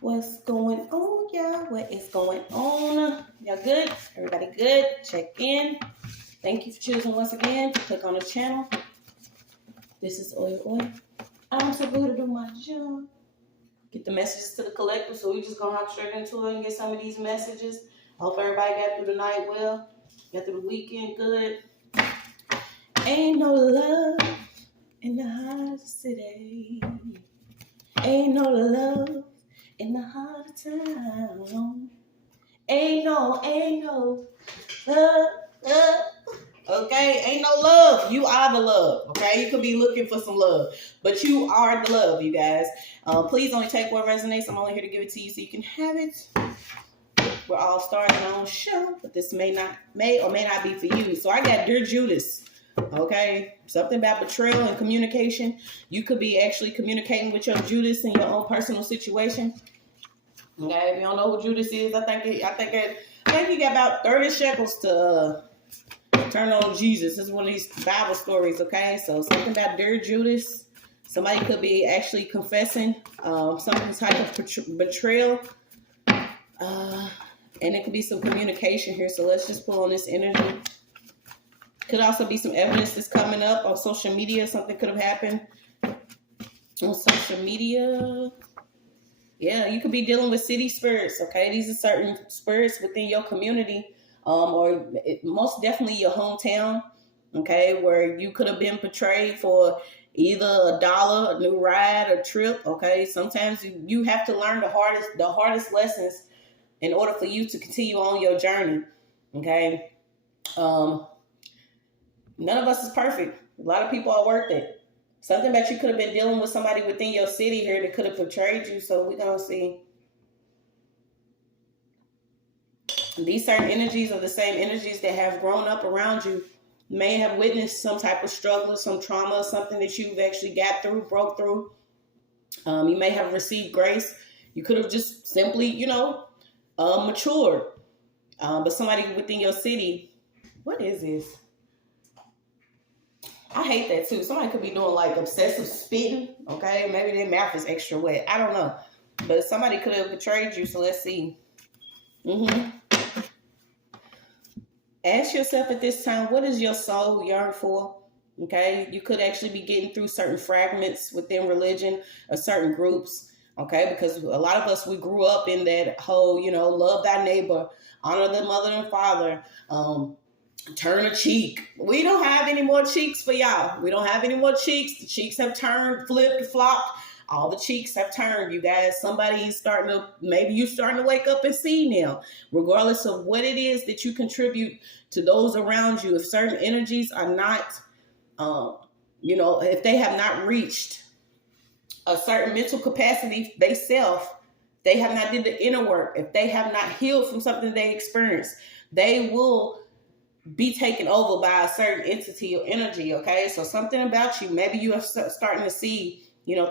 What's going on, y'all? What is going on? Y'all good? Everybody good? Check in. Thank you for choosing once again to click on the channel. This is OYAOY. I'm so good to do my job. Get the messages to the collective, so we just gonna hop straight into it and get some of these messages. I hope everybody got through the night well. Got through the weekend good. Ain't no love in the heart of the city. Ain't no love in the heart of town. Ain't no love. Okay, ain't no love. You are the love. Okay, you could be looking for some love, but you are the love, you guys. Please only take what resonates. I'm only here to give it to you so you can have it. We're all stars in our own show, but this may or may not be for you. So I got Dear Judas. Okay, something about betrayal and communication. You could be actually communicating with your Judas in your own personal situation. Okay, if you don't know who Judas is, I think he got about 30 shekels to turn on Jesus. This is one of these Bible stories. Okay, so something about Dear Judas. Somebody could be actually confessing some type of betrayal, and it could be some communication here. So let's just pull on this energy. Could also be some evidence that's coming up on social media. Something could have happened on social media. Yeah, you could be dealing with city spirits, okay? These are certain spirits within your community, or most definitely your hometown, okay, where you could have been betrayed for either $1, a new ride, a trip, okay? Sometimes you have to learn the hardest lessons in order for you to continue on your journey, okay? None of us is perfect. A lot of people are worth it. Something that you could have been dealing with somebody within your city here that could have betrayed you. So we're going to see. These certain energies are the same energies that have grown up around you. You may have witnessed some type of struggle, some trauma, something that you've actually got through, broke through. You may have received grace. You could have just simply, matured. But somebody within your city, what is this? I hate that too. Somebody could be doing like obsessive spitting. Okay, maybe their mouth is extra wet. I don't know, but somebody could have betrayed you. So let's see. Ask yourself at this time, what does your soul yearn for? Okay, you could actually be getting through certain fragments within religion or certain groups. Okay, because a lot of us, we grew up in that whole, love thy neighbor, honor the mother and father. Turn a cheek. We don't have any more cheeks for y'all. We don't have any more cheeks. The cheeks have turned, flipped, flopped. All the cheeks have turned, you guys. Maybe you're starting to wake up and see now. Regardless of what it is that you contribute to those around you, if certain energies are not, if they have not reached a certain mental capacity themselves, they have not did the inner work. If they have not healed from something they experienced, they will be taken over by a certain entity or energy. Okay, so something about you, maybe you are starting to see,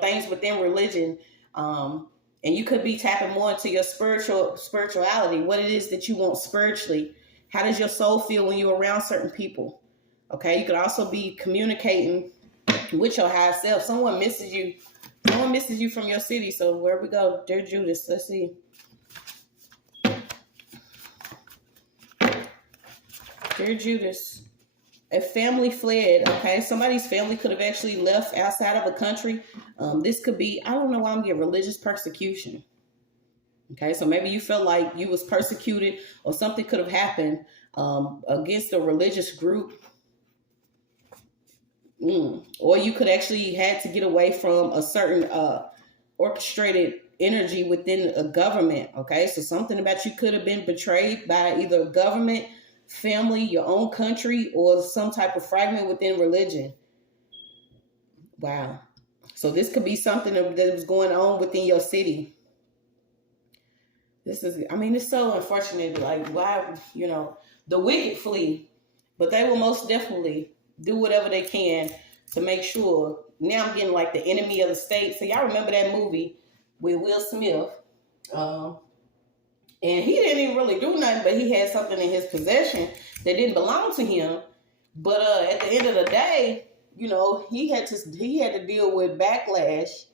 things within religion, and you could be tapping more into your spirituality, what it is that you want spiritually. How does your soul feel when you're around certain people? Okay, you could also be communicating with your higher self. Someone misses you from your city. So where we go, Dear Judas, let's see. Dear Judas, a family fled, okay? Somebody's family could have actually left outside of a country. This could be, I don't know why I'm getting religious persecution. Okay, so maybe you felt like you was persecuted or something could have happened against a religious group. Or you could actually had to get away from a certain orchestrated energy within a government, okay? So something about you could have been betrayed by either a government, family, your own country, or some type of fragment within religion. Wow. So this could be something that was going on within your city. It's so unfortunate. Like, why, the wicked flee, but they will most definitely do whatever they can to make sure. Now I'm getting like the enemy of the state. So y'all remember that movie with Will Smith? And he didn't even really do nothing, but he had something in his possession that didn't belong to him. But at the end of the day, he had to deal with backlash.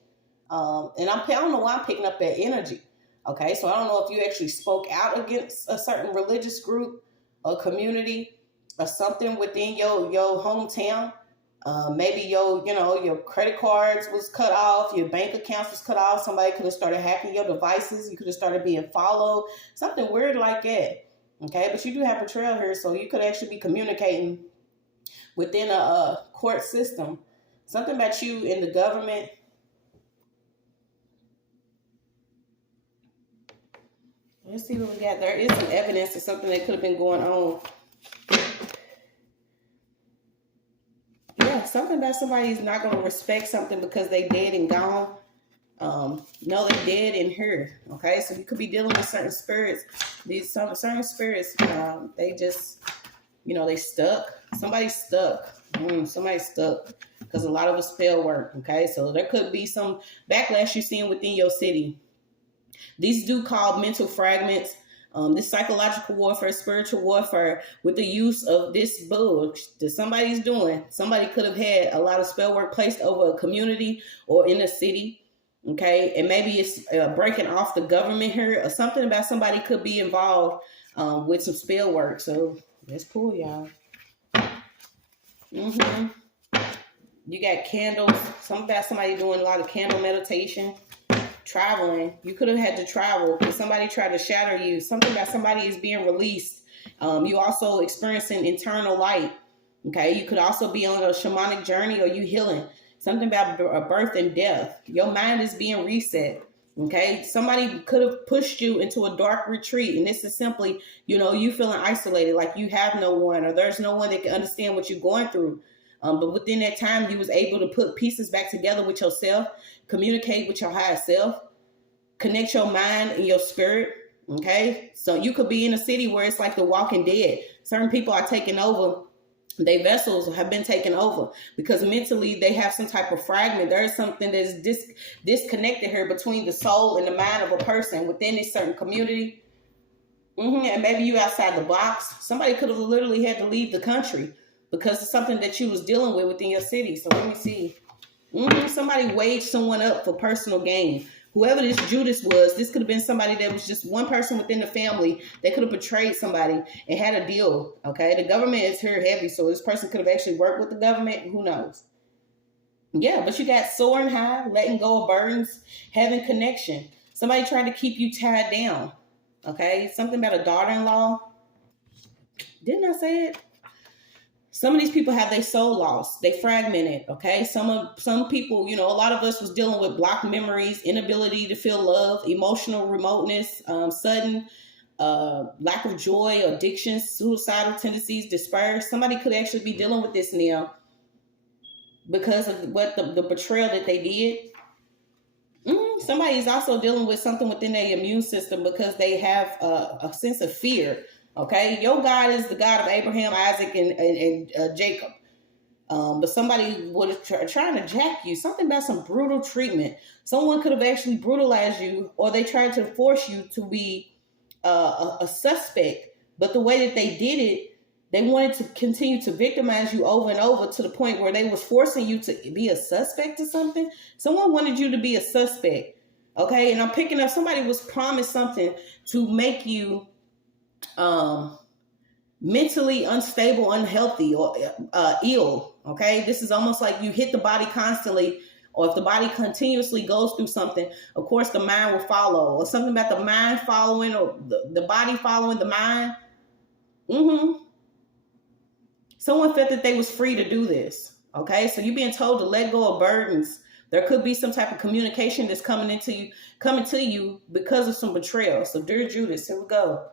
And I don't know why I'm picking up that energy. Okay, so I don't know if you actually spoke out against a certain religious group or community or something within your hometown. Maybe your credit cards was cut off, your bank accounts was cut off. Somebody could have started hacking your devices. You could have started being followed, something weird like that. Okay, but you do have betrayal here, so you could actually be communicating within a court system. Something about you in the government. Let's see what we got. There is some evidence of something that could have been going on. Yeah, something about somebody's not going to respect something because they dead and gone. No, they dead in here. Okay, so you could be dealing with certain spirits. Certain spirits, they just, they stuck. Somebody's stuck. Somebody's stuck because a lot of us spell work. Okay, so there could be some backlash you're seeing within your city. These do call mental fragments. This psychological warfare, spiritual warfare, with the use of this bull that somebody's doing. Somebody could have had a lot of spell work placed over a community or in a city. Okay, and maybe it's breaking off the government here, or something about somebody could be involved with some spell work. So let's pull, y'all. You got candles. Something about somebody doing a lot of candle meditation. Traveling. You could have had to travel because somebody tried to shatter you. Something about somebody is being released. You also experiencing internal light. Okay, you could also be on a shamanic journey, or you healing. Something about birth and death. Your mind is being reset. Okay, somebody could have pushed you into a dark retreat, and this is simply, you feeling isolated, like you have no one, or there's no one that can understand what you're going through. But within that time, you was able to put pieces back together with yourself, communicate with your higher self, connect your mind and your spirit. Okay, so you could be in a city where it's like the Walking Dead. Certain people are taking over. Their vessels have been taken over because mentally they have some type of fragment. There is something that is disconnected here between the soul and the mind of a person within this certain community. And maybe you outside the box. Somebody could have literally had to leave the country because of something that you was dealing with within your city. So let me see. Somebody waged someone up for personal gain. Whoever this Judas was, this could have been somebody that was just one person within the family that could have betrayed somebody and had a deal. Okay, the government is here heavy, so this person could have actually worked with the government. Who knows? Yeah, but you got soaring high, letting go of burdens, having connection. Somebody trying to keep you tied down. Okay, something about a daughter-in-law. Didn't I say it? Some of these people have their soul lost. They fragmented, okay? Some people, a lot of us was dealing with blocked memories, inability to feel love, emotional remoteness, sudden lack of joy, addictions, suicidal tendencies, despair. Somebody could actually be dealing with this now because of what the betrayal that they did. Somebody is also dealing with something within their immune system because they have a sense of fear. Okay, your God is the God of Abraham, Isaac, and Jacob. But somebody was trying to jack you. Something about some brutal treatment. Someone could have actually brutalized you, or they tried to force you to be a suspect. But the way that they did it, they wanted to continue to victimize you over and over to the point where they was forcing you to be a suspect or something. Someone wanted you to be a suspect. Okay, and I'm picking up, somebody was promised something to make you mentally unstable, unhealthy, or ill. Okay, this is almost like you hit the body constantly, or if the body continuously goes through something, of course the mind will follow, or something about the mind following, or the body following the mind. Someone felt that they was free to do this. Okay, so you're being told to let go of burdens. There could be some type of communication that's coming to you because of some betrayal. So dear Judas, here we go.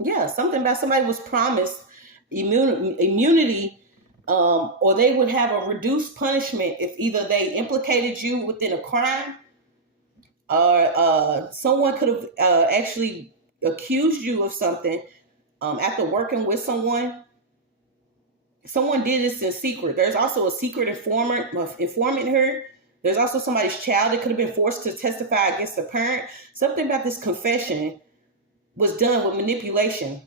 Yeah, something about somebody was promised immunity, or they would have a reduced punishment if either they implicated you within a crime, or someone could have actually accused you of something after working with someone. Someone did this in secret. There's also a secret informant here. There's also somebody's child that could have been forced to testify against a parent. Something about this confession was done with manipulation.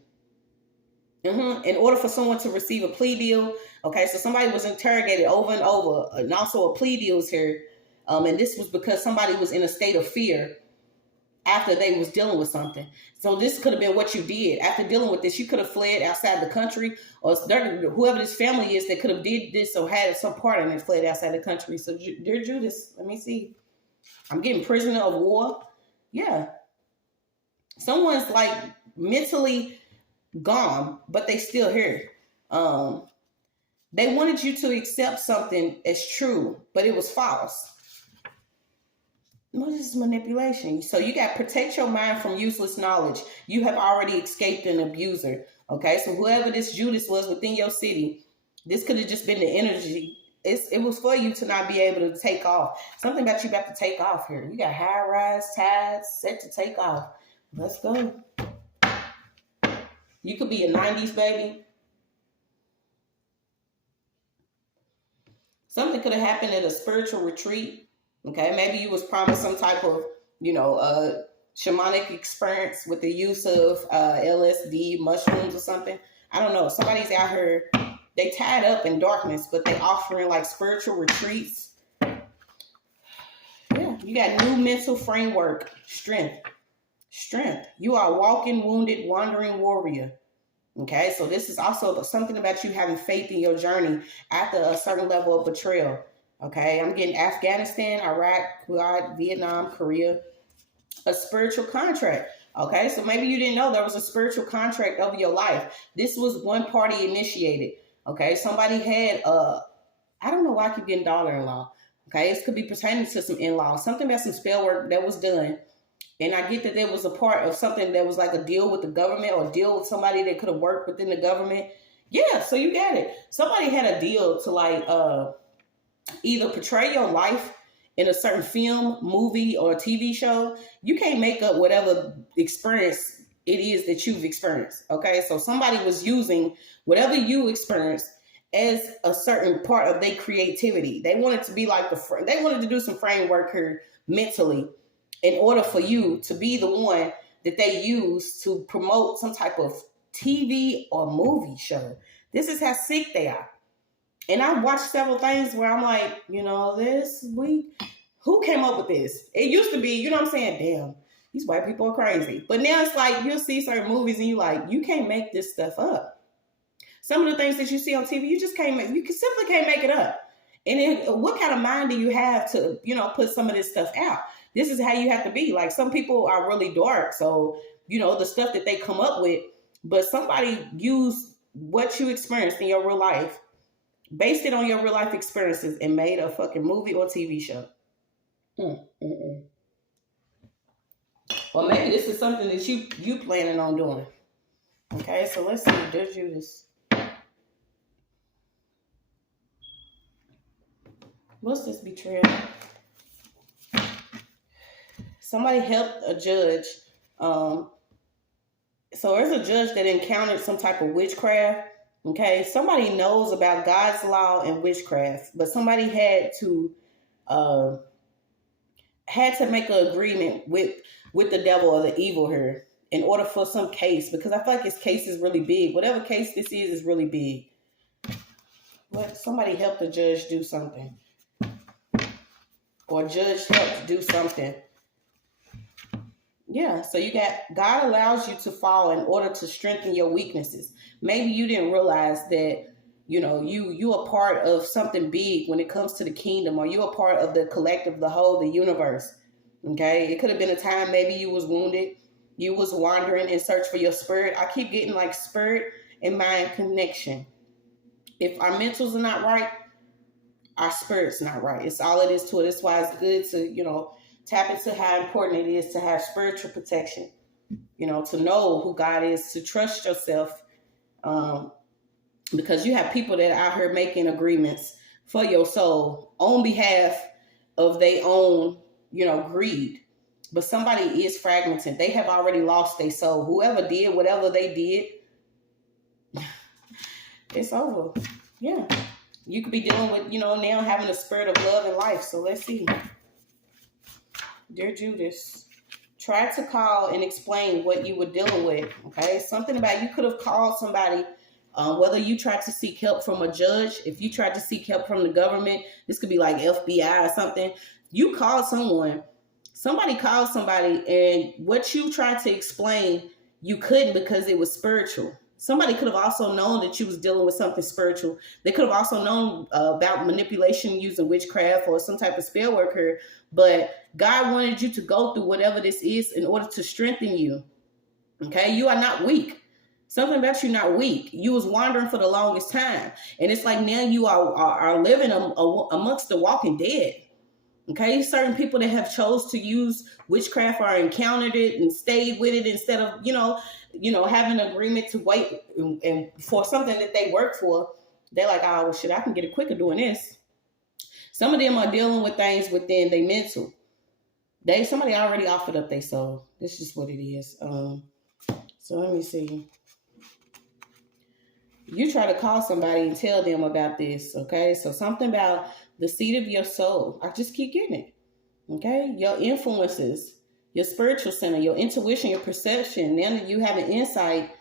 In order for someone to receive a plea deal. Okay, so somebody was interrogated over and over, and also a plea deal is here. And this was because somebody was in a state of fear after they was dealing with something. So this could have been what you did. After dealing with this, you could have fled outside the country, or whoever this family is that could have did this or had some part in it fled outside the country. So dear Judas, let me see. I'm getting prisoner of war. Yeah. Someone's like mentally gone, but they still here. They wanted you to accept something as true, but it was false. What is manipulation? So you got to protect your mind from useless knowledge. You have already escaped an abuser. Okay, so whoever this Judas was within your city, this could have just been the energy. It was for you to not be able to take off. Something about you about to take off here. You got high rise tides set to take off. Let's go. You could be a 90s baby. Something could have happened at a spiritual retreat. Okay, maybe you was promised some type of, shamanic experience with the use of LSD, mushrooms or something. I don't know. Somebody's out here, they tied up in darkness, but they offering like spiritual retreats. Yeah, you got new mental framework, strength. You are a walking, wounded, wandering warrior. Okay, so this is also something about you having faith in your journey after a certain level of betrayal. Okay, I'm getting Afghanistan, Iraq, Kuwait, Vietnam, Korea, a spiritual contract. Okay, so maybe you didn't know there was a spiritual contract over your life. This was one party initiated. Okay, somebody had, I don't know why I keep getting daughter-in-law. Okay, this could be pertaining to some in-laws, something about some spell work that was done. And I get that there was a part of something that was like a deal with the government or a deal with somebody that could have worked within the government. Yeah, so you get it. Somebody had a deal to like, either portray your life in a certain film, movie, or TV show. You can't make up whatever experience it is that you've experienced. Okay, so somebody was using whatever you experienced as a certain part of their creativity. They wanted to be like they wanted to do some framework here mentally in order for you to be the one that they use to promote some type of TV or movie show. This is how sick they are. And I watched several things where I'm like, who came up with this? It used to be, you know what I'm saying? Damn, these white people are crazy. But now it's like, you'll see certain movies and you like, you can't make this stuff up. Some of the things that you see on TV, you simply can't make it up. And then what kind of mind do you have to, put some of this stuff out? This is how you have to be. Like, some people are really dark. So, the stuff that they come up with, but somebody used what you experienced in your real life, based it on your real life experiences, and made a fucking movie or TV show. Well, maybe this is something that you planning on doing. Okay, so let's see. There's Judas. What's this betrayal? Somebody helped a judge. So there's a judge that encountered some type of witchcraft. Okay, somebody knows about God's law and witchcraft, but somebody had to make an agreement with the devil or the evil here in order for some case, because I feel like his case is really big. Whatever case this is really big. What? Somebody helped a judge do something, or a judge helped do something. Yeah, so you got, God allows you to fall in order to strengthen your weaknesses. Maybe you didn't realize that, you are part of something big when it comes to the kingdom, or you're a part of the collective, the whole, the universe. Okay, it could have been a time maybe you was wounded, you was wandering in search for your spirit. I keep getting like spirit and mind connection. If our mentals are not right, our spirit's not right. It's all it is to it. That's why it's good to, tap into how important it is to have spiritual protection, to know who God is, to trust yourself, because you have people that are out here making agreements for your soul on behalf of their own, greed. But somebody is fragmented. They have already lost their soul. Whoever did whatever they did, it's over. Yeah. You could be dealing with, now having a spirit of love and life. So let's see. Dear Judas, try to call and explain what you were dealing with. Okay, something about, you could have called somebody, whether you tried to seek help from a judge, if you tried to seek help from the government, this could be like FBI or something. You called someone Somebody called somebody, and what you tried to explain, you couldn't because it was spiritual. Somebody could have also known that you was dealing with something spiritual. They could have also known about manipulation using witchcraft or some type of spell worker. But God wanted you to go through whatever this is in order to strengthen you. Okay, you are not weak. Something about you not weak. You was wandering for the longest time, and it's like now you are living amongst the walking dead. Okay, certain people that have chose to use witchcraft or encountered it and stayed with it instead of having an agreement to wait and for something that they work for. They're like, oh well, shit, I can get it quicker doing this. Some of them are dealing with things within their mental. Somebody already offered up their soul. This is just what it is. So let me see. You try to call somebody and tell them about this, okay? So something about the seed of your soul. I just keep getting it, okay? Your influences, your spiritual center, your intuition, your perception. Now that you have an insight,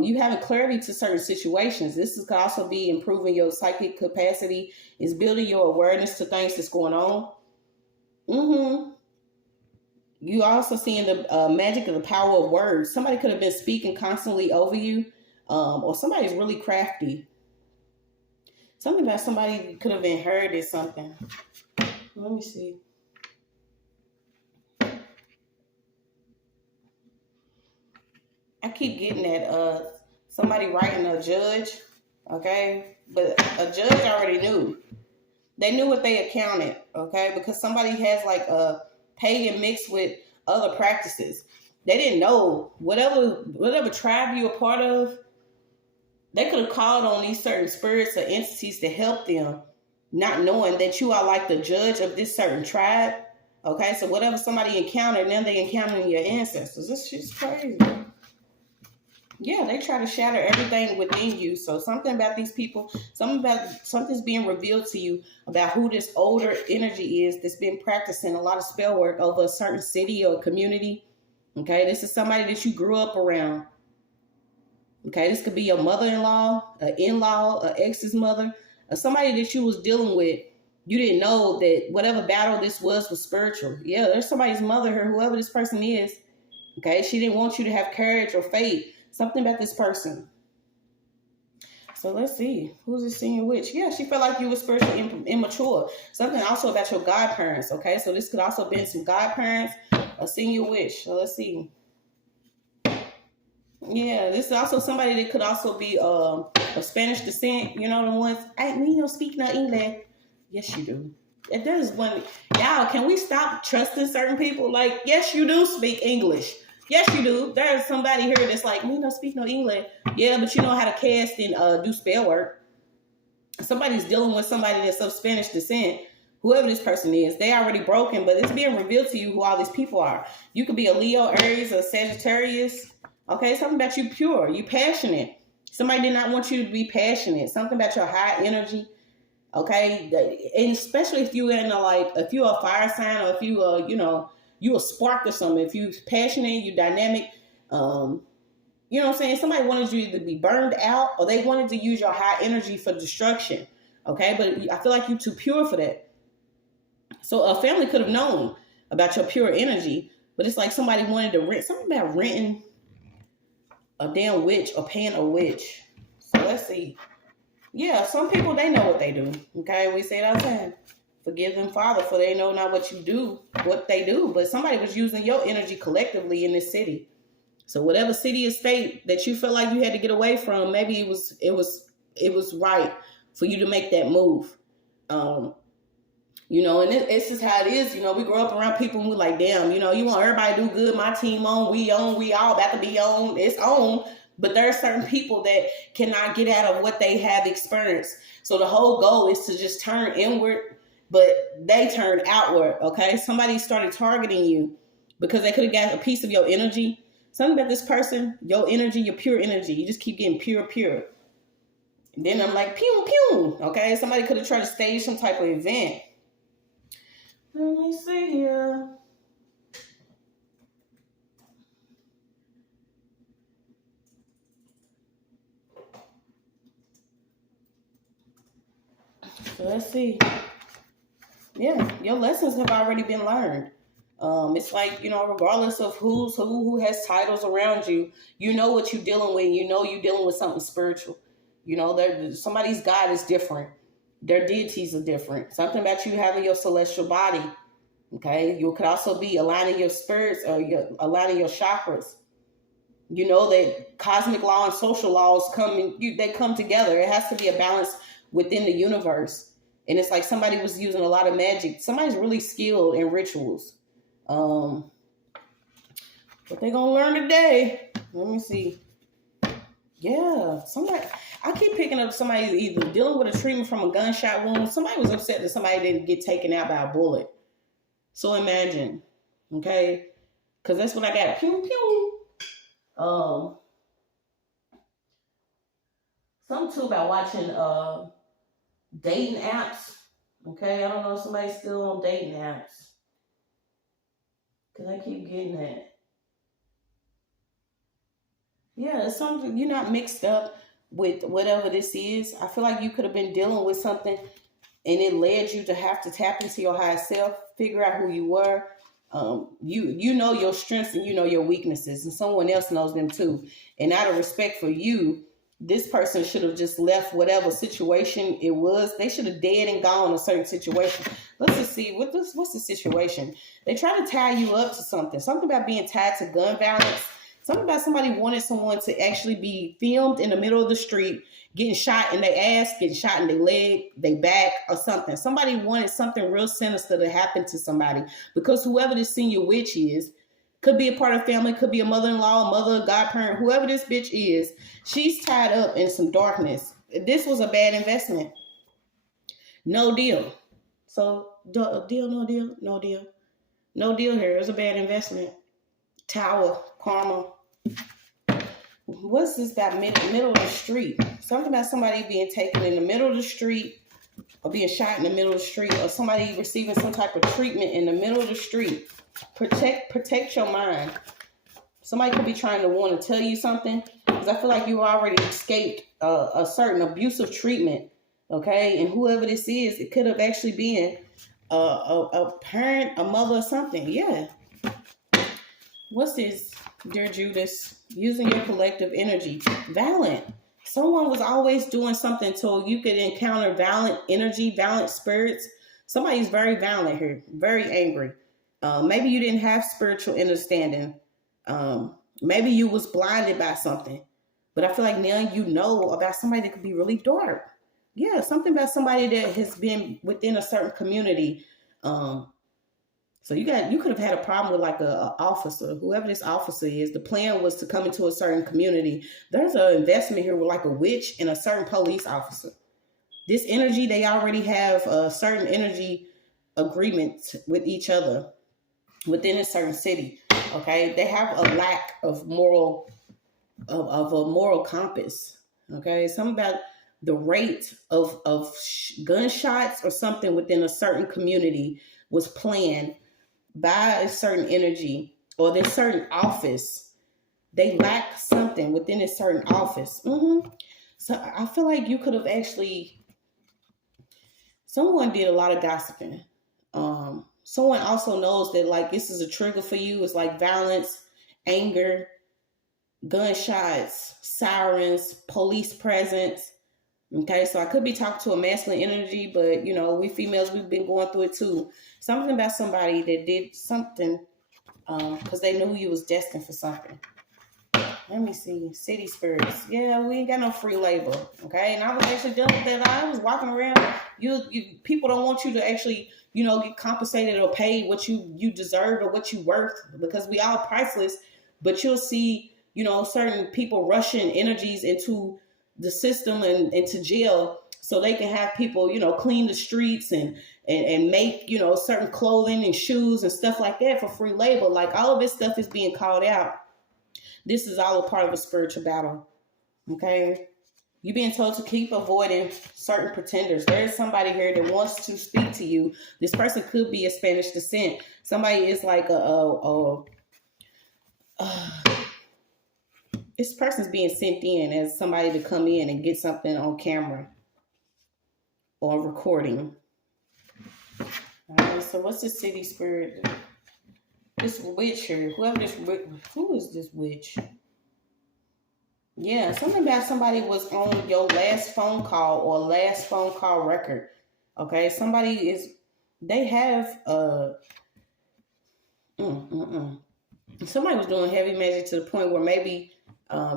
you have clarity to certain situations. This could also be improving your psychic capacity. Is building your awareness to things that's going on. You also seeing the magic of the power of words. Somebody could have been speaking constantly over you. Or somebody's really crafty. Something about somebody could have inherited something. Let me see. I keep getting that somebody writing a judge, okay? But a judge already knew. They knew what they accounted, okay? Because somebody has like a pagan mixed with other practices. They didn't know whatever tribe you're a part of. They could have called on these certain spirits or entities to help them, not knowing that you are like the judge of this certain tribe. Okay, so whatever somebody encountered, now they encountering your ancestors. This shit's crazy. Yeah, they try to shatter everything within you. So something about these people, something's being revealed to you about who this older energy is that's been practicing a lot of spell work over a certain city or community. Okay, this is somebody that you grew up around. Okay, this could be your mother-in-law, an in-law, an ex's mother, or somebody that you was dealing with. You didn't know that whatever battle this was spiritual. Yeah, there's somebody's mother or whoever this person is. Okay, she didn't want you to have courage or faith. Something about this person. So let's see. Who's it seeing which? Yeah, she felt like you were spiritually immature. Something also about your godparents. Okay, so this could also be some godparents or seeing you which. So let's see. Yeah, this is also somebody that could also be of Spanish descent. You know the ones, we don't speak no English. Yes, you do. If there's one, y'all, can we stop trusting certain people? Like, yes, you do speak English. Yes, you do. There's somebody here that's like, we don't speak no English. Yeah, but you know how to cast and do spell work. Somebody's dealing with somebody that's of Spanish descent. Whoever this person is, they already broken, but it's being revealed to you who all these people are. You could be a Leo, Aries, or Sagittarius. Okay, something about you pure, you passionate. Somebody did not want you to be passionate. Something about your high energy. Okay, and especially if you're if you're a fire sign or if you you a spark or something. If you're passionate, you dynamic. You know what I'm saying? Somebody wanted you to be burned out, or they wanted to use your high energy for destruction. Okay, but I feel like you're too pure for that. So a family could have known about your pure energy, but it's like somebody wanted to rent. Something about renting a damn witch or paying a witch. So let's see. Yeah, some people, they know what they do. Okay, we say it all the time. Forgive them, Father, for they know not what they do. But somebody was using your energy collectively in this city. So whatever city or state that you felt like you had to get away from, maybe it was right for you to make that move. And it's just how it is. We grow up around people and we're like, damn, you want everybody to do good. My team on, we all about to be on. It's on. But there are certain people that cannot get out of what they have experienced. So the whole goal is to just turn inward, but they turn outward, okay? Somebody started targeting you because they could have got a piece of your energy. Something about this person, your energy, your pure energy. You just keep getting pure. And then I'm like, pew, pew, okay? Somebody could have tried to stage some type of event. Let me see here. So let's see. Yeah, your lessons have already been learned. It's like, regardless of who's who has titles around you, you know what you're dealing with. You know you're dealing with something spiritual. Somebody's God is different. Their deities are different. Something about you having your celestial body. Okay, you could also be aligning your spirits or aligning your chakras. You know that cosmic law and social laws they come together. It has to be a balance within the universe. And it's like somebody was using a lot of magic. Somebody's really skilled in rituals. What they gonna learn today? Let me see. Yeah, I keep picking up somebody either dealing with a treatment from a gunshot wound. Somebody was upset that somebody didn't get taken out by a bullet. So imagine, okay? Because that's what I got. Pew, pew. Something too about watching dating apps. Okay, I don't know if somebody's still on dating apps. Because I keep getting that. Yeah, it's something you're not mixed up with whatever this is. I feel like you could have been dealing with something and it led you to have to tap into your higher self, figure out who you were. You know your strengths and you know your weaknesses, and someone else knows them too. And out of respect for you, this person should have just left whatever situation it was. They should have dead and gone a certain situation. Let's just see what's the situation. They try to tie you up to something about being tied to gun violence. Something about somebody wanted someone to actually be filmed in the middle of the street, getting shot in their ass, getting shot in their leg, their back, or something. Somebody wanted something real sinister to happen to somebody, because whoever this senior witch is, could be a part of family, could be a mother-in-law, a mother, a godparent, whoever this bitch is, she's tied up in some darkness. This was a bad investment. No deal. So, no deal here. It was a bad investment. Tower, karma. What's this about middle of the street? Something about somebody being taken in the middle of the street, or being shot in the middle of the street, or somebody receiving some type of treatment in the middle of the street. Protect your mind. Somebody could be trying to want to tell you something, because I feel like you already escaped a certain abusive treatment. Okay, and whoever this is, it could have actually been a parent, a mother, or something. Yeah. What's this, dear Judas? Using your collective energy. Violent. Someone was always doing something so you could encounter violent energy, violent spirits. Somebody's very violent here, very angry. Maybe you didn't have spiritual understanding. Maybe you was blinded by something. But I feel like now you know about somebody that could be really dark. Yeah, something about somebody that has been within a certain community. So you could have had a problem with like a officer, whoever this officer is. The plan was to come into a certain community. There's an investment here with like a witch and a certain police officer. This energy, they already have a certain energy agreement with each other within a certain city. Okay, they have a lack of a moral compass. Okay, something about the rate of gunshots or something within a certain community was planned by a certain energy or this certain office. They lack something within a certain office. So I feel like you could have actually, someone did a lot of gossiping. Someone also knows that like this is a trigger for you. It's like violence, anger, gunshots, sirens, police presence. Okay, so I could be talking to a masculine energy, but we females, we've been going through it too. Something about somebody that did something because they knew you was destined for something. Let me see. City spirits. Yeah, we ain't got no free labor. Okay, and I was actually dealing with that. I was walking around. You people don't want you to actually get compensated or paid what you deserve or what you worth, because we all priceless. But you'll see certain people rushing energies into the system and into jail so they can have people clean the streets and make certain clothing and shoes and stuff like that for free labor. Like all of this stuff is being called out. This is all a part of a spiritual battle. Okay, you're being told to keep avoiding certain pretenders. There's somebody here that wants to speak to you. This person could be of Spanish descent. Somebody is like this person's being sent in as somebody to come in and get something on camera or recording. All right, so what's the city spirit? This witch here, who is this witch? Yeah, something about somebody was on your last phone call or last phone call record. Okay, they have, somebody was doing heavy magic to the point where maybe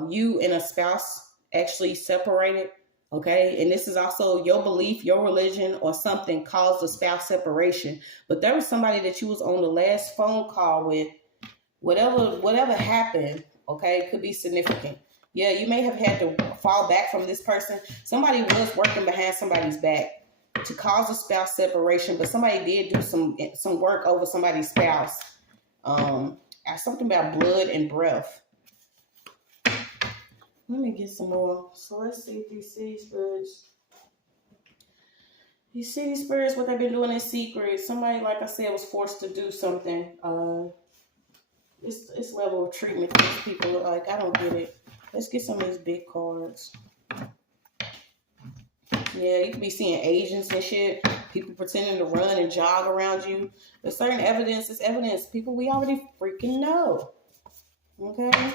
you and a spouse actually separated. Okay, and this is also your belief, your religion, or something caused a spouse separation. But there was somebody that you was on the last phone call with. Whatever happened, okay, could be significant. Yeah, you may have had to fall back from this person. Somebody was working behind somebody's back to cause a spouse separation, but somebody did do some work over somebody's spouse. Something about blood and breath. Let me get some more. So let's see if these city spirits. These city spirits, what they've been doing in secret. Somebody, like I said, was forced to do something. This level of treatment these people are like, I don't get it. Let's get some of these big cards. Yeah, you could be seeing agents and shit. People pretending to run and jog around you. There's certain evidence. It's evidence. People we already freaking know. Okay?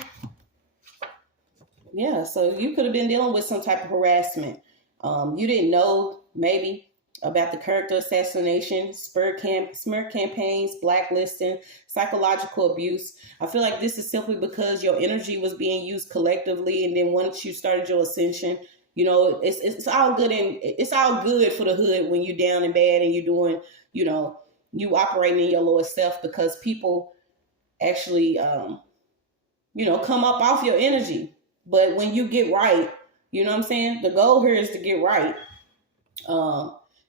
Yeah, so you could have been dealing with some type of harassment. You didn't know, maybe, about the character assassination, smear campaigns, blacklisting, psychological abuse. I feel like this is simply because your energy was being used collectively, and then once you started your ascension, you know, it's all good, and it's all good for the hood when you're down and bad and you're doing, you know, you operating in your lowest self, because people actually, you know, come up off your energy. But when you get right, you know what I'm saying? The goal here is to get right.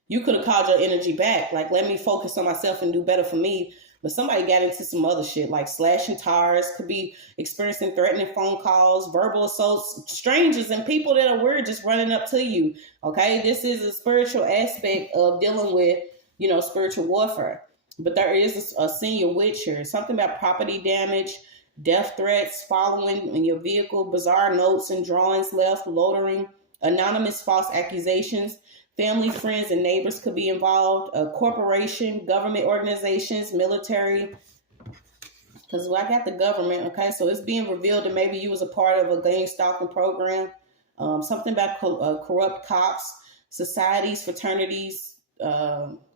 You could have called your energy back. Like, let me focus on myself and do better for me. But somebody got into some other shit, like slashing tires, could be experiencing threatening phone calls, verbal assaults, strangers and people that are weird just running up to you. Okay, this is a spiritual aspect of dealing with, you know, spiritual warfare. But there is a senior witch here. Something about property damage, death threats, following in your vehicle, bizarre notes and drawings left, loitering, anonymous false accusations. Family, friends, and neighbors could be involved. A corporation, government organizations, military. Because I got the government, okay? So it's being revealed that maybe you was a part of a gang stalking program. Something about corrupt cops, societies, fraternities,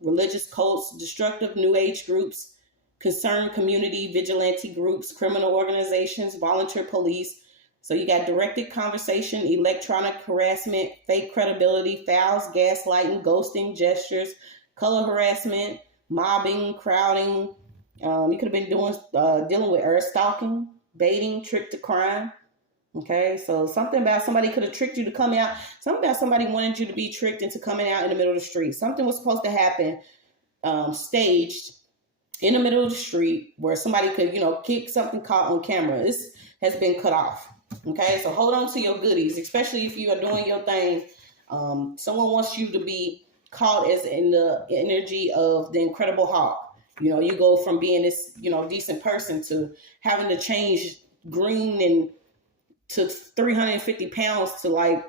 religious cults, destructive new age groups, concerned community, vigilante groups, criminal organizations, volunteer police. So you got directed conversation, electronic harassment, fake credibility, fouls, gaslighting, ghosting, gestures, color harassment, mobbing, crowding. You could have been dealing with earth stalking, baiting, trick to crime. Okay, so something about somebody could have tricked you to come out. Something about somebody wanted you to be tricked into coming out in the middle of the street. Something was supposed to happen, staged in the middle of the street where somebody could, you know, kick something caught on camera. This has been cut off. Okay, so hold on to your goodies, especially if you are doing your thing. Someone wants you to be caught as in the energy of the Incredible Hulk. You know, you go from being this, you know, decent person to having to change green and to 350 pounds to like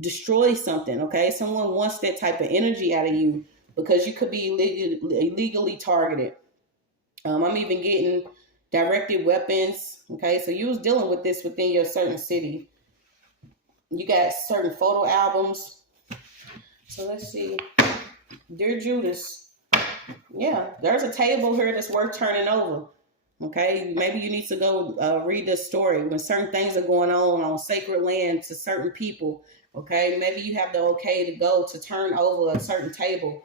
destroy something. Okay, someone wants that type of energy out of you because you could be illegally targeted. I'm even getting directed weapons. Okay, so you was dealing with this within your certain city. You got certain photo albums. So let's see. Dear Judas. Yeah, there's a table here that's worth turning over. Okay, maybe you need to go read this story when certain things are going on sacred land to certain people. Okay, maybe you have the okay to go to turn over a certain table.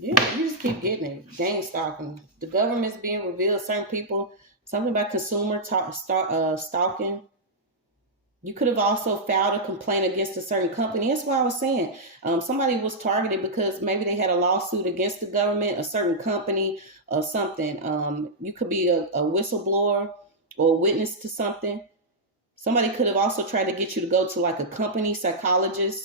Yeah, you just keep getting it. Gang stalking. The government's being revealed. Certain people. Something about consumer stalking. You could have also filed a complaint against a certain company. That's what I was saying. Somebody was targeted because maybe they had a lawsuit against the government, a certain company, or something. You could be a whistleblower or a witness to something. Somebody could have also tried to get you to go to like a company psychologist.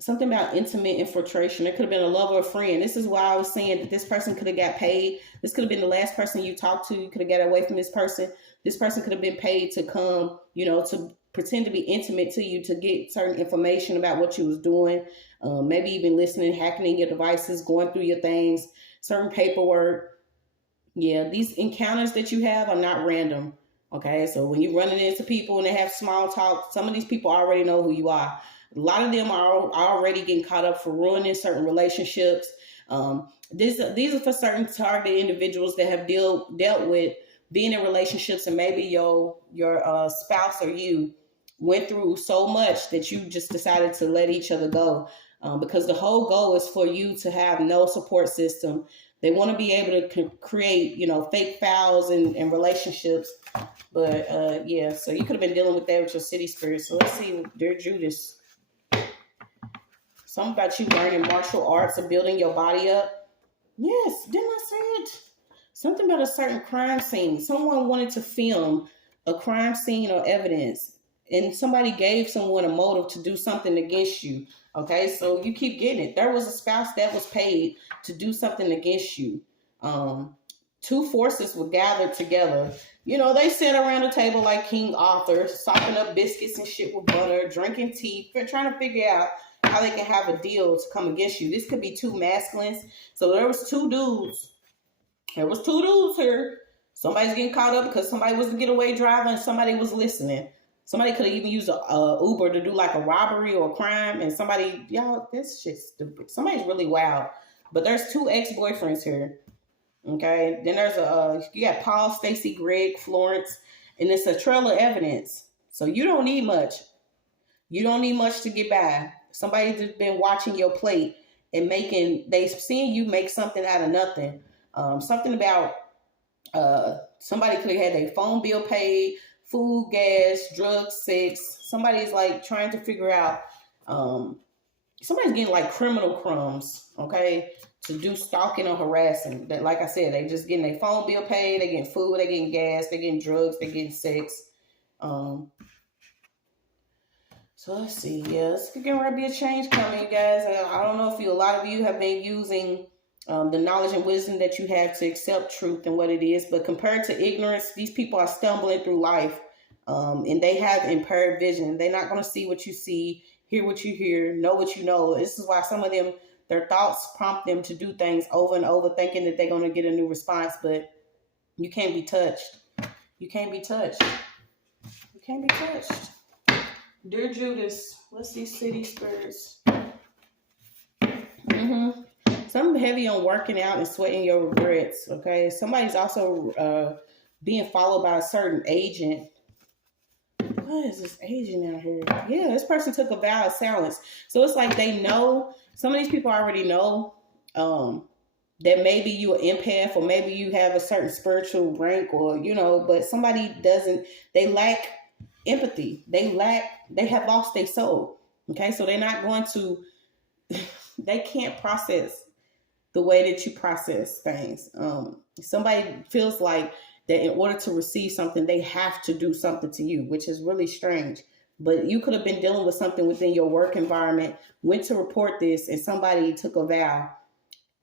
Something about intimate infiltration. It could have been a lover or friend. This is why I was saying that this person could have got paid. This could have been the last person you talked to. You could have got away from this person. This person could have been paid to come, you know, to pretend to be intimate to you, to get certain information about what you was doing. Maybe even listening, hacking in your devices, going through your things. certain paperwork. Yeah, these encounters that you have are not random. Okay, so when you're running into people and they have small talk, some of these people already know who you are. A lot of them are already getting caught up for ruining certain relationships. These are for certain targeted individuals that have dealt with being in relationships, and maybe your spouse or you went through so much that you just decided to let each other go. Because the whole goal is for you to have no support system. They want to be able to create, fake vows and relationships. But yeah, so you could have been dealing with that with your city spirit. So let's see, dear Judas. Something about you learning martial arts or building your body up. Yes, didn't I say it? Something about a certain crime scene. Someone wanted to film a crime scene or evidence, and somebody gave someone a motive to do something against you. Okay, so you keep getting it. There was a spouse that was paid to do something against you. Two forces were gathered together. They sat around a table like King Arthur, sopping up biscuits and shit with butter, drinking tea, trying to figure out how they can have a deal to come against you. This could be two masculines. So there was two dudes. There was two dudes here. Somebody's getting caught up because somebody was a getaway driver and somebody was listening. Somebody could have even used a Uber to do like a robbery or a crime, and somebody, y'all, this shit's stupid. Somebody's really wild. But there's two ex-boyfriends here. Okay, then there's you got Paul, Stacy, Greg, Florence, and it's a trail of evidence. So you don't need much. You don't need much to get by. Somebody's just been watching your plate and they've seen you make something out of nothing. Something about somebody could have had their phone bill paid, food, gas, drugs, sex. Somebody's like trying to figure out, somebody's getting like criminal crumbs, okay, to do stalking or harassing. That, like I said, they just getting their phone bill paid, they getting food, they getting gas, they getting drugs, they getting sex. So let's see. Yeah, it's going to be a change coming, you guys. I don't know if a lot of you have been using the knowledge and wisdom that you have to accept truth and what it is. But compared to ignorance, these people are stumbling through life, and they have impaired vision. They're not going to see what you see, hear what you hear, know what you know. This is why some of them, their thoughts prompt them to do things over and over, thinking that they're going to get a new response. But you can't be touched. You can't be touched. You can't be touched. Dear Judas, let's see city spirits. Something heavy on working out and sweating your regrets, okay? Somebody's also being followed by a certain agent. What is this agent out here? Yeah, this person took a vow of silence. So it's like they know, some of these people already know that maybe you're an empath or maybe you have a certain spiritual rank or, but somebody doesn't, they lack empathy. They have lost their soul. Okay, so they're not going to, they can't process the way that you process things. Somebody feels like that in order to receive something, they have to do something to you, which is really strange. But you could have been dealing with something within your work environment, went to report this, and somebody took a vow.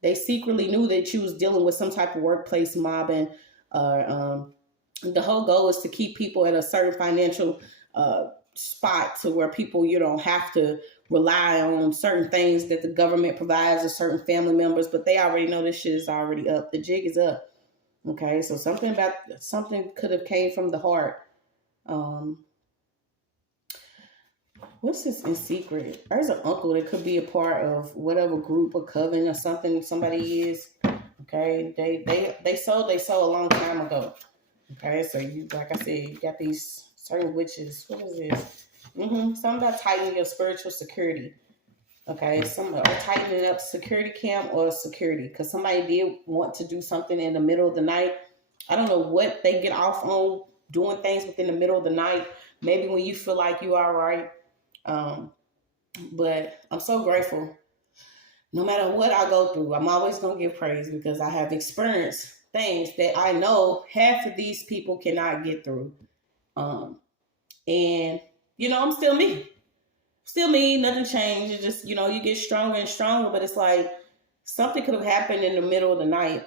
They secretly knew that you was dealing with some type of workplace mobbing. The whole goal is to keep people at a certain financial spot to where people, have to rely on certain things that the government provides or certain family members, but they already know this shit is already up. The jig is up. Okay, so something could have came from the heart. What's this in secret? There's an uncle that could be a part of whatever group or coven or something somebody is. Okay, they sold a long time ago. Okay, so you, like I said, you got these certain witches. What is this? Something about tightening your spiritual security. Okay, or tightening up security camp or security, because somebody did want to do something in the middle of the night. I don't know what they get off on doing things within the middle of the night. Maybe when you feel like you are right. But I'm so grateful. No matter what I go through, I'm always going to give praise because I have experienced things that I know half of these people cannot get through. And, I'm still me. Still me, nothing changed. It's just, you get stronger and stronger, but it's like something could have happened in the middle of the night.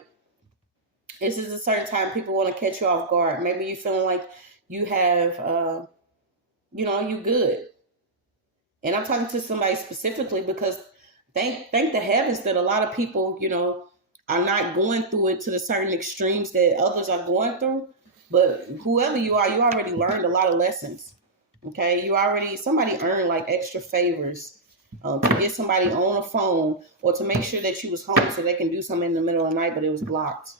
This is a certain time people want to catch you off guard. Maybe you feeling like you have, you good. And I'm talking to somebody specifically because thank the heavens that a lot of people, are not going through it to the certain extremes that others are going through. But whoever you are, you already learned a lot of lessons. Okay, somebody earned like extra favors to get somebody on a phone or to make sure that you was home so they can do something in the middle of the night, but it was blocked.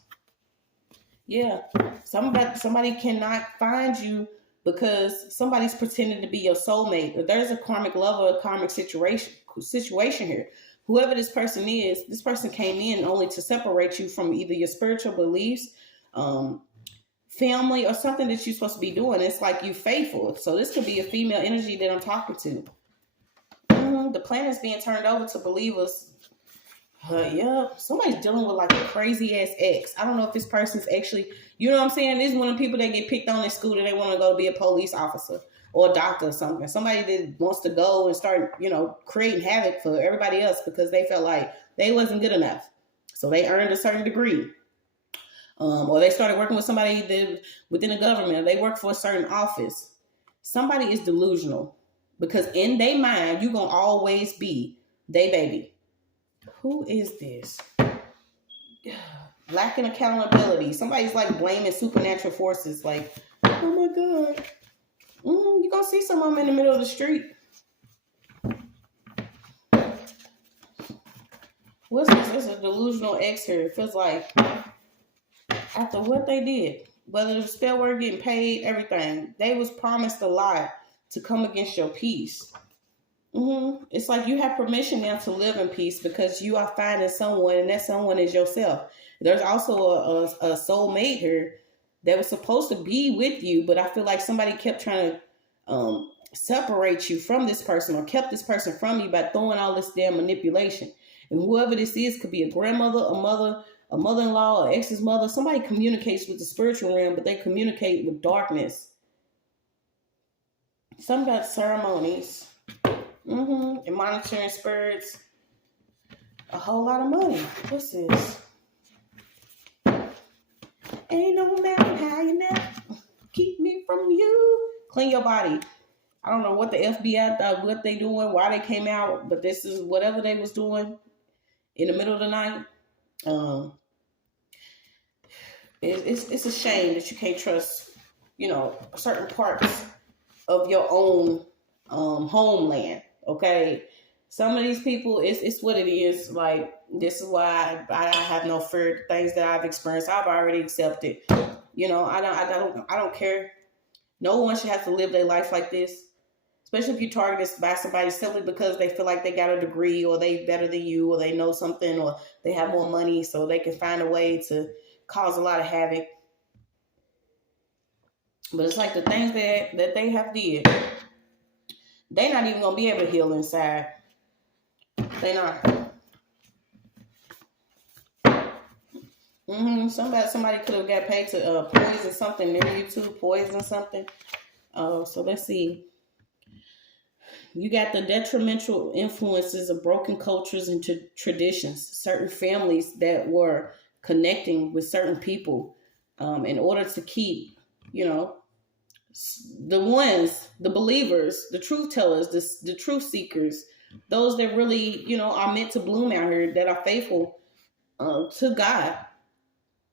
Yeah, somebody cannot find you because somebody's pretending to be your soulmate. There's a karmic love or a karmic situation here. Whoever this person is, this person came in only to separate you from either your spiritual beliefs, family, or something that you're supposed to be doing. It's like you faithful. So this could be a female energy that I'm talking to. The planet's being turned over to believers. Yeah, somebody's dealing with like a crazy ass ex. I don't know if this person's actually, you know what I'm saying? This is one of the people that get picked on in school that they want to go be a police officer or a doctor or something. Somebody that wants to go and start, creating havoc for everybody else because they felt like they wasn't good enough. So they earned a certain degree. Or they started working with somebody that within the government. Or they work for a certain office. Somebody is delusional because in their mind, you're going to always be they baby. Who is this? Lacking accountability. Somebody's like blaming supernatural forces. Like, oh my God. You're going to see some of them in the middle of the street. What's this? There's a delusional ex here. It feels like after what they did, whether the spell work, getting paid, everything, they was promised a lot to come against your peace. It's like you have permission now to live in peace because you are finding someone, and that someone is yourself. There's also a soulmate here that was supposed to be with you, but I feel like somebody kept trying to separate you from this person or kept this person from you by throwing all this damn manipulation. And whoever this is could be a grandmother, a mother, a mother-in-law, or ex's mother. Somebody communicates with the spiritual realm, but they communicate with darkness. Some got ceremonies. And monitoring spirits. A whole lot of money. What's this? Ain't no mountain high enough. Keep me from you. Clean your body. I don't know what the FBI thought, what they doing, why they came out, but this is whatever they was doing in the middle of the night. It's a shame that you can't trust, certain parts of your own homeland. Okay, some of these people, it's what it is. Like, this is why I have no fear. Things that I've experienced, I've already accepted. I don't care. No one should have to live their life like this, especially if you're targeted by somebody simply because they feel like they got a degree or they better than you or they know something or they have more money so they can find a way to cause a lot of havoc. But it's like the things that they have did, they're not even going to be able to heal inside. They're not. Somebody could have got paid to poison something near you too. Poison something. So let's see. You got the detrimental influences of broken cultures and traditions. Certain families that were connecting with certain people in order to keep, the believers, the truth tellers, the truth seekers, those that really, are meant to bloom out here, that are faithful to God.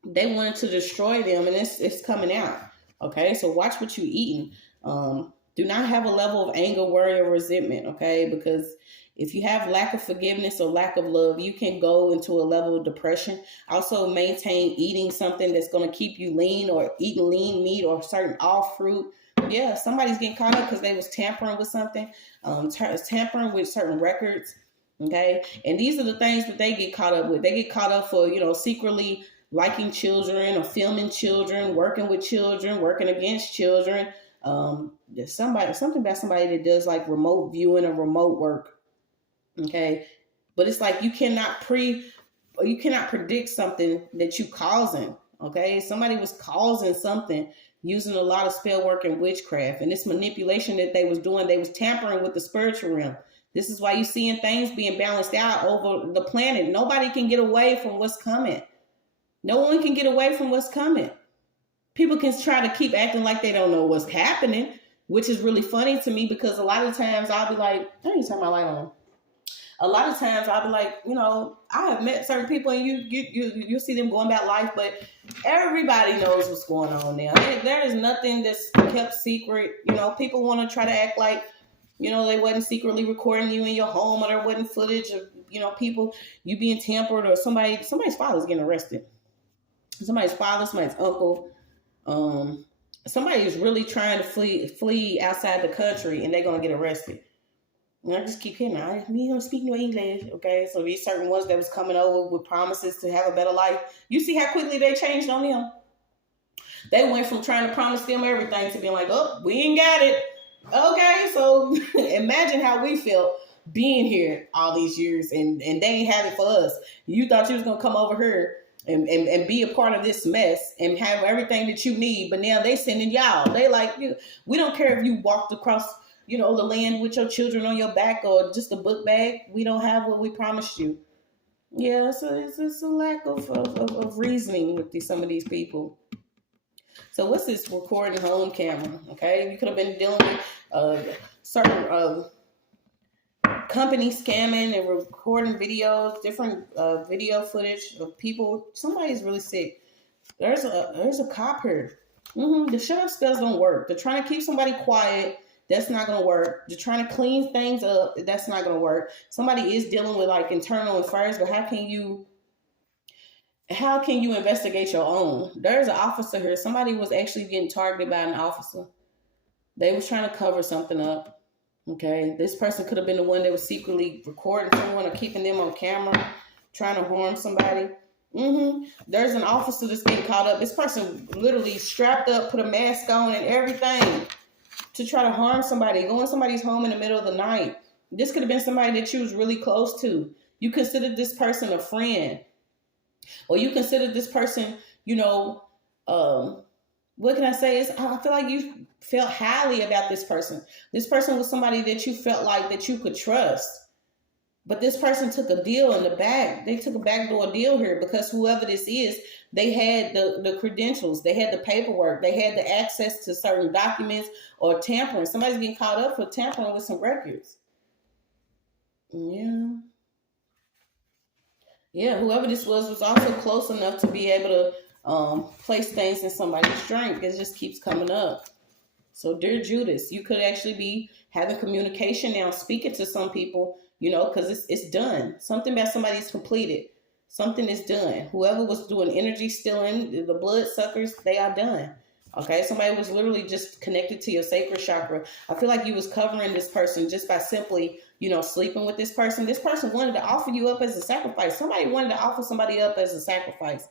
They wanted to destroy them, and it's coming out. Okay, so watch what you're eating. Do not have a level of anger, worry, or resentment. Okay, because if you have lack of forgiveness or lack of love, you can go into a level of depression. Also, maintain eating something that's going to keep you lean, or eating lean meat or certain all fruit. Yeah, somebody's getting caught up because they was tampering with something, tampering with certain records. Okay, and these are the things that they get caught up with. They get caught up for, secretly liking children or filming children, working with children, working against children. There's something about somebody that does like remote viewing or remote work. Okay, but it's like you cannot predict something that you causing. Okay, somebody was causing something using a lot of spell work and witchcraft, and this manipulation that they was doing, they was tampering with the spiritual realm. This is why you're seeing things being balanced out over the planet. Nobody can get away from what's coming. No one can get away from what's coming. People can try to keep acting like they don't know what's happening, which is really funny to me because a lot of times I'll be like, I need to turn my light on. a lot of times I'll be like, I have met certain people and you see them going about life, but everybody knows what's going on now. There is nothing that's kept secret. People want to try to act like, they wasn't secretly recording you in your home, or there wasn't footage of, people, you being tampered, or somebody's father's getting arrested. Somebody's father, somebody's uncle, somebody is really trying to flee outside the country, and they're going to get arrested. And I just keep hearing, we don't speak no English, okay? So these certain ones that was coming over with promises to have a better life, you see how quickly they changed on them? They went from trying to promise them everything to being like, oh, we ain't got it. Okay, so imagine how we felt being here all these years, and they ain't have it for us. You thought you was going to come over here and be a part of this mess and have everything that you need, but now they sending y'all. They like, we don't care if you walked across, the land with your children on your back or just a book bag. We don't have what we promised you. Yeah, so it's a lack of reasoning with some of these people. So what's this recording home camera? Okay, you could have been dealing with certain company scamming and recording videos, different video footage of people. Somebody's really sick. There's a cop here. The shut-up spells don't work. They're trying to keep somebody quiet. That's not going to work. They're trying to clean things up. That's not going to work. Somebody is dealing with like internal affairs, but how can you investigate your own? There's an officer here. Somebody was actually getting targeted by an officer. They was trying to cover something up. Okay, this person could have been the one that was secretly recording someone or keeping them on camera, trying to harm somebody. There's an officer that's getting caught up. This person literally strapped up, put a mask on and everything to try to harm somebody, go in somebody's home in the middle of the night. This could have been somebody that you was really close to. You considered this person a friend, or you considered this person, what can I say? I feel like you felt highly about this person. This person was somebody that you felt like that you could trust. But this person took a deal in the back. They took a backdoor deal here because whoever this is, they had the credentials. They had the paperwork. They had the access to certain documents or tampering. Somebody's getting caught up for tampering with some records. Yeah. Yeah, whoever this was also close enough to be able to place things in somebody's drink. It just keeps coming up. So, dear Judas, you could actually be having communication now, speaking to some people, because it's done. Something about somebody's completed. Something is done. Whoever was doing energy stealing, the blood suckers, they are done. Okay, somebody was literally just connected to your sacral chakra. I feel like you was covering this person just by simply, sleeping with this person. This person wanted to offer you up as a sacrifice. Somebody wanted to offer somebody up as a sacrifice.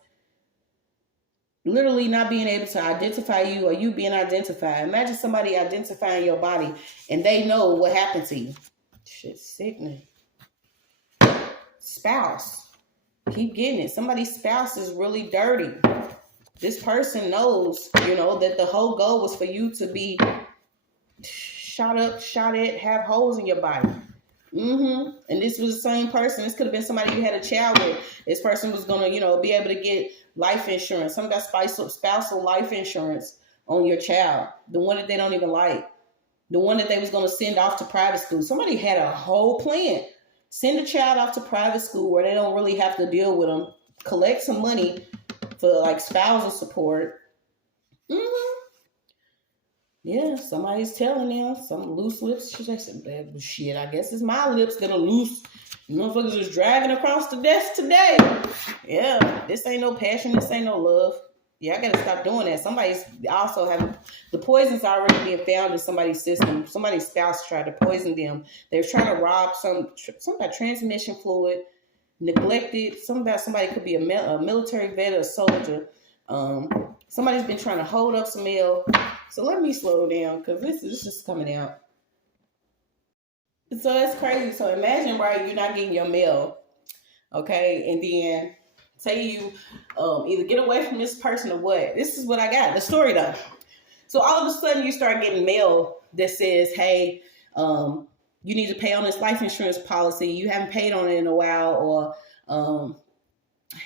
Literally not being able to identify you or you being identified. Imagine somebody identifying your body and they know what happened to you. Shit's sickening. Spouse. Keep getting it. Somebody's spouse is really dirty. This person knows, that the whole goal was for you to be shot up, shot at, have holes in your body. And this was the same person. This could have been somebody you had a child with. This person was going to, be able to get life insurance. Some got spousal life insurance on your child. The one that they don't even like. The one that they was going to send off to private school. Somebody had a whole plan. Send a child off to private school where they don't really have to deal with them. Collect some money for like spousal support. Yeah, somebody's telling now. Some loose lips. She said, shit, I guess it's my lips that are loose. Motherfuckers just dragging across the desk today. Yeah, this ain't no passion. This ain't no love. Yeah, I gotta stop doing that. Somebody's also having, the poison's already being found in somebody's system. Somebody's spouse tried to poison them. They were trying to rob something about transmission fluid, neglected. Somebody could be a military vet or a soldier. Somebody's been trying to hold up some mail. So let me slow down because this is just coming out. So that's crazy. So imagine, right, you're not getting your mail, okay? And then say you either get away from this person or what. This is what I got, the story though. So all of a sudden you start getting mail that says, hey, you need to pay on this life insurance policy. You haven't paid on it in a while, or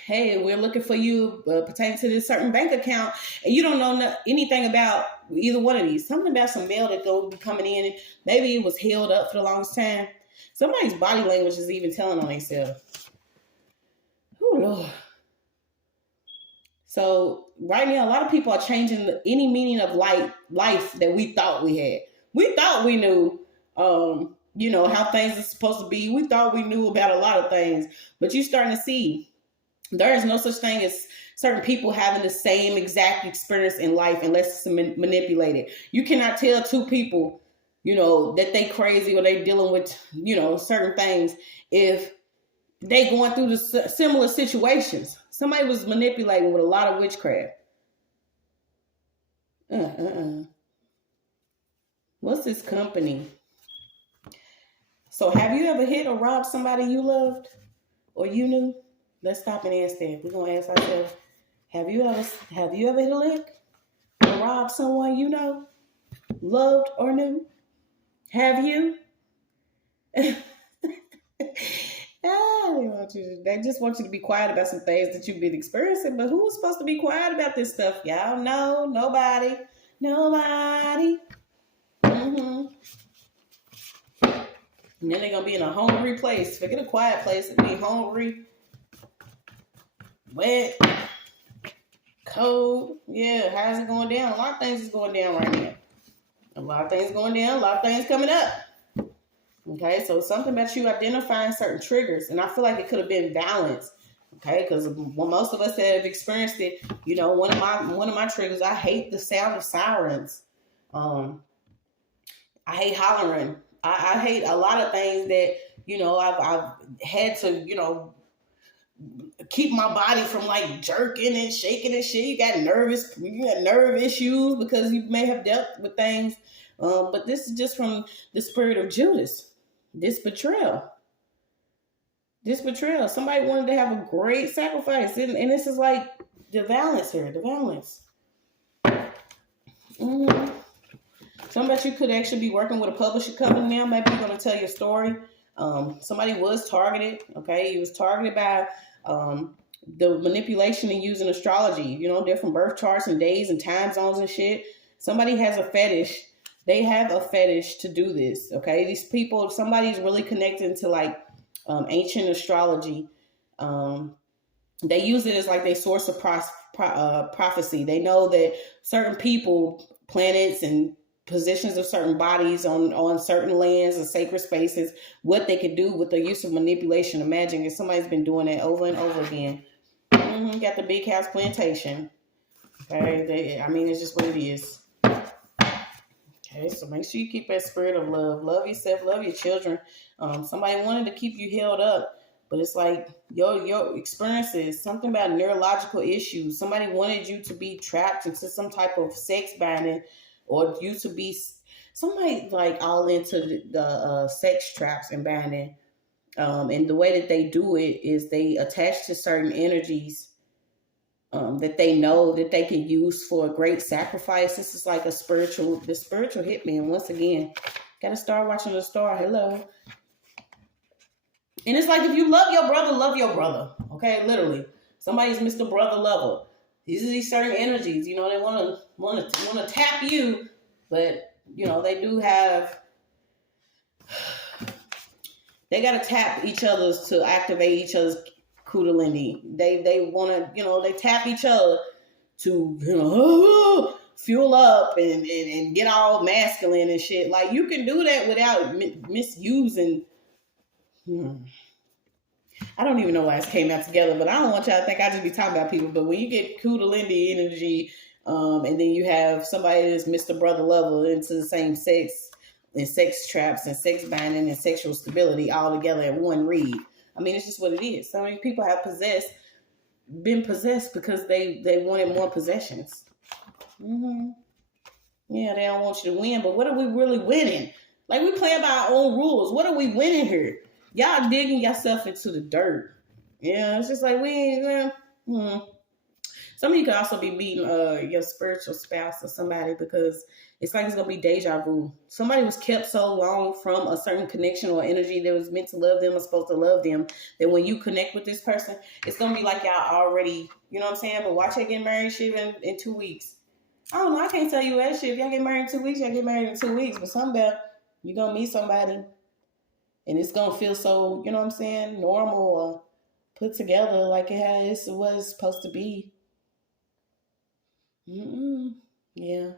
hey, we're looking for you pertaining to this certain bank account, and you don't know anything about either one of these. Something about some mail that will be coming in, and maybe it was held up for the longest time. Somebody's body language is even telling on themselves. Oh, Lord. So right now, a lot of people are changing any meaning of life that we thought we had. We thought we knew, how things are supposed to be. We thought we knew about a lot of things, but you're starting to see there is no such thing as certain people having the same exact experience in life unless it's manipulated. You cannot tell two people, that they crazy or they dealing with, certain things if they going through the similar situations. Somebody was manipulating with a lot of witchcraft. What's this company? So have you ever hit or robbed somebody you loved or you knew? Let's stop and ask that. We're going to ask ourselves, have you ever hit a lick or robbed someone you know, loved or knew? Have you? They just want you to be quiet about some things that you've been experiencing, but who's supposed to be quiet about this stuff? Y'all know, nobody. And then they're going to be in a hungry place. Forget a quiet place and be hungry, wet, cold. Yeah, how's it going down? A lot of things is going down right now. A lot of things going down, a lot of things coming up. Okay, so something about you identifying certain triggers, and I feel like it could have been balanced. Okay, because most of us that have experienced it, one of my triggers, I hate the sound of sirens. I hate hollering. I hate a lot of things that I've had to keep my body from like jerking and shaking and shit. You got nerve issues because you may have dealt with things. But this is just from the spirit of Judas. This betrayal. Somebody wanted to have a great sacrifice. And this is like the balance here. The balance. Some about you could actually be working with a publisher company now. Maybe you're going to tell your story. Somebody was targeted. Okay. He was targeted by the manipulation and using astrology. Different birth charts and days and time zones and shit. Somebody has a fetish. They have a fetish to do this, okay? These people, somebody's really connected to like ancient astrology. They use it as like their source of prophecy. They know that certain people, planets, and positions of certain bodies on certain lands and sacred spaces, what they can do with the use of manipulation. Imagine if somebody's been doing that over and over again. Got the big house plantation. Okay, it's just what it is. Okay, so make sure you keep that spirit of love. Love yourself, love your children. Somebody wanted to keep you held up, but it's like your experiences, something about neurological issues. Somebody wanted you to be trapped into some type of sex binding, or you to be somebody like all into the sex traps and binding. And the way that they do it is they attach to certain energies that they know that they can use for a great sacrifice. This is like the spiritual hitman. Once again, gotta start watching the star. Hello. And it's like if you love your brother. Okay, literally, somebody's Mr. Brother Lover. These are these certain energies. They want to tap you, but they do have. They gotta tap each other's to activate each other's Kundalini. They want to, they tap each other to, fuel up and get all masculine and shit. Like you can do that without misusing. I don't even know why it came out together, but I don't want y'all to think I just be talking about people. But when you get Kundalini energy, and then you have somebody that's Mr. Brother Lover into the same sex and sex traps and sex binding and sexual stability all together in one read. It's just what it is. So many people have been possessed because they wanted more possessions. Yeah, they don't want you to win, but what are we really winning? Like we playing by our own rules. What are we winning here? Y'all digging yourself into the dirt. Yeah, it's just like we ain't. Some of you could also be meeting your spiritual spouse or somebody because it's like it's going to be deja vu. Somebody was kept so long from a certain connection or energy that was meant to love them or supposed to love them that when you connect with this person, it's going to be like y'all already, you know what I'm saying? But watch y'all get married shit in 2 weeks. I don't know. I can't tell you that shit. If y'all get married in 2 weeks, y'all get married in 2 weeks. But something about you going to meet somebody And it's going to feel so, you know what I'm saying, normal or put together like it was supposed to be. Yeah.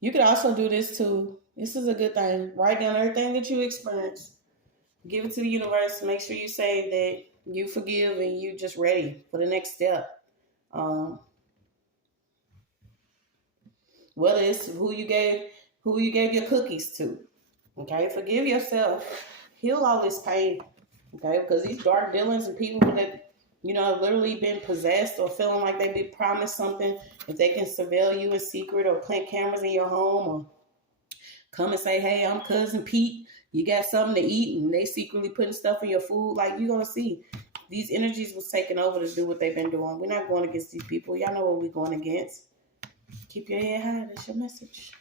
You could also do this too. This is a good thing. Write down everything that you experience. Give it to the universe. Make sure you say that you forgive and you just ready for the next step. Whether it's who you gave your cookies to. Okay, forgive yourself. Heal all this pain. Okay, because these dark dealings and people that have literally been possessed or feeling like they've been promised something, if they can surveil you in secret or plant cameras in your home or come and say, hey, I'm cousin Pete, you got something to eat, and they secretly putting stuff in your food, like you're gonna see these energies was taking over to do what they've been doing. We're not going against these people. Y'all know what we're going against. Keep your head high. That's your message.